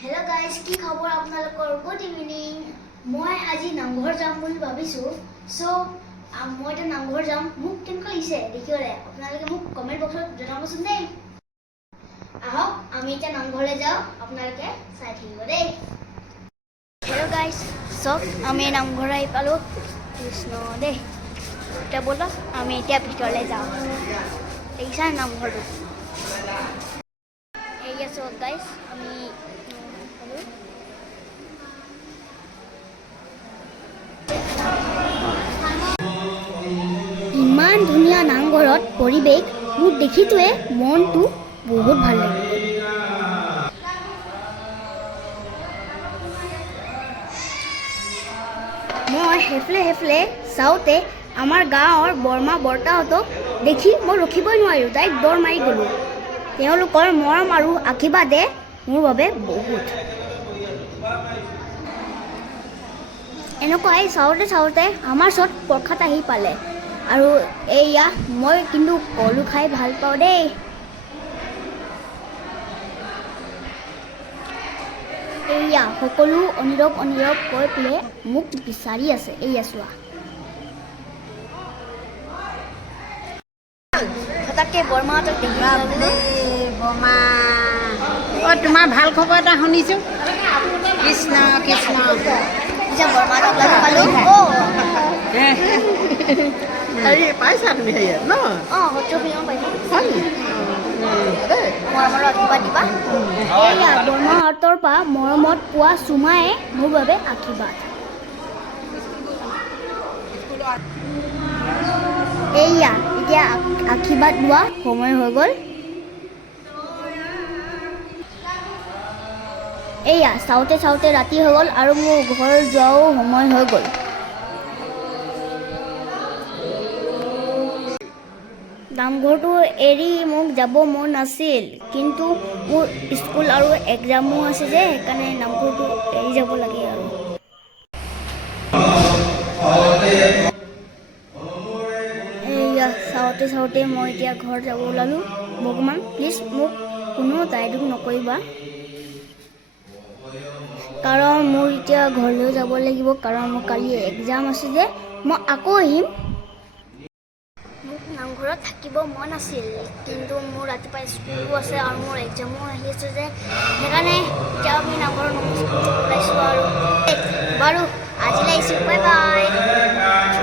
Hello' guys, কি খবৰ আপোনালোকৰ? Good evening. মই আজি নামঘৰ যাম বুলি ভাবিছোঁ। মই এতিয়া নামঘৰ যাম। মোক কেনেকুৱা লাগিছে দেখিবলৈ আপোনালোকে মোক কমেণ্ট বক্সত জনাবচোন দেই। আহক আমি এতিয়া নামঘৰলৈ যাওঁ, আপোনালোকে চাই থাকিব দেই। হেল্ল' গাইজ, চব আমি নামঘৰ আহি পালোঁ। কৃষ্ণ দেই। এতিয়া ব'লক আমি এতিয়া ভিতৰলৈ যাওঁ। দেখিছা নামঘৰটো? এয়া চব গাইজ, আমি ইমান ধুনীয়া নামঘৰত পৰিৱেশ, মোৰ দেখিটোৱে মনটো বহুত ভাল লাগিল। মই হেফলে চাওঁতে আমাৰ গাঁৱৰ বৰমা বৰ্তাহঁতক দেখি মই ৰখিবই নোৱাৰিলোঁ, ডাইৰেক্ট দৌৰ মাৰি গ'লোঁ। তেওঁলোকৰ মৰম আৰু আশীৰ্বাদে মোৰ বাবে বহুত। এনেকুৱাই চাওঁতে আমাৰ ওচৰত প্ৰসাদ আহি পালে। আৰু এয়া মই কিন্তু কলো খাই ভাল পাওঁ দেই। এয়া সকলো অনিৰৱ কৈ পেলাই মোক বিচাৰি আছে। এয়া চোৱা, হঠাৎকে বৰমাহঁতক দেখি বৰমা, তোমাৰ ভাল খবৰ এটা শুনিছোঁ। কৃষ্ণ কৃষ্ণ। এতিয়া বৰমাহঁতক লগ পালোঁ। পাইছা তুমি হেৰিয়াত ন? সত্য ফিল্ম পাইছোঁ। দেই মৰমৰ আশীৰ্বাদ দিবা। এয়া বৰমাহঁতৰ পৰা মৰমত পোৱা চুমায়ে মোৰ বাবে আশীৰ্বাদ। এয়া এতিয়া আশীৰ্বাদ লোৱা সময় হৈ গ'ল। এয়া চাওঁতে ৰাতি হৈ গ'ল আৰু মোৰ ঘৰ যোৱাও সময় হৈ গ'ল। নামঘৰটো এৰি মোক যাব মন নাছিল, কিন্তু মোৰ স্কুল আৰু এক্সামো আছে যে, সেইকাৰণে নামঘৰটো এৰি যাব লাগে আৰু। এয়া চাওঁতে মই এতিয়া ঘৰ যাব ওলালোঁ। ভগৱান প্লিজ মোক কোনো দায় দোষ নকৰিবা, কাৰণ মোৰ এতিয়া ঘৰলৈ যাব লাগিব, কাৰণ মোৰ কালি এক্সাম আছে যে। মই আকৌ আহিম। মোক নামঘৰত থাকিব মন আছিল, কিন্তু মোৰ ৰাতিপুৱা স্কুলো আছে আৰু মোৰ এক্সামো আহি আছে যে, সেইকাৰণে এতিয়া আমি নামঘৰত ওলাইছোঁ আৰু। বাৰু আজিলৈ আহিছোঁ, বাই বাই।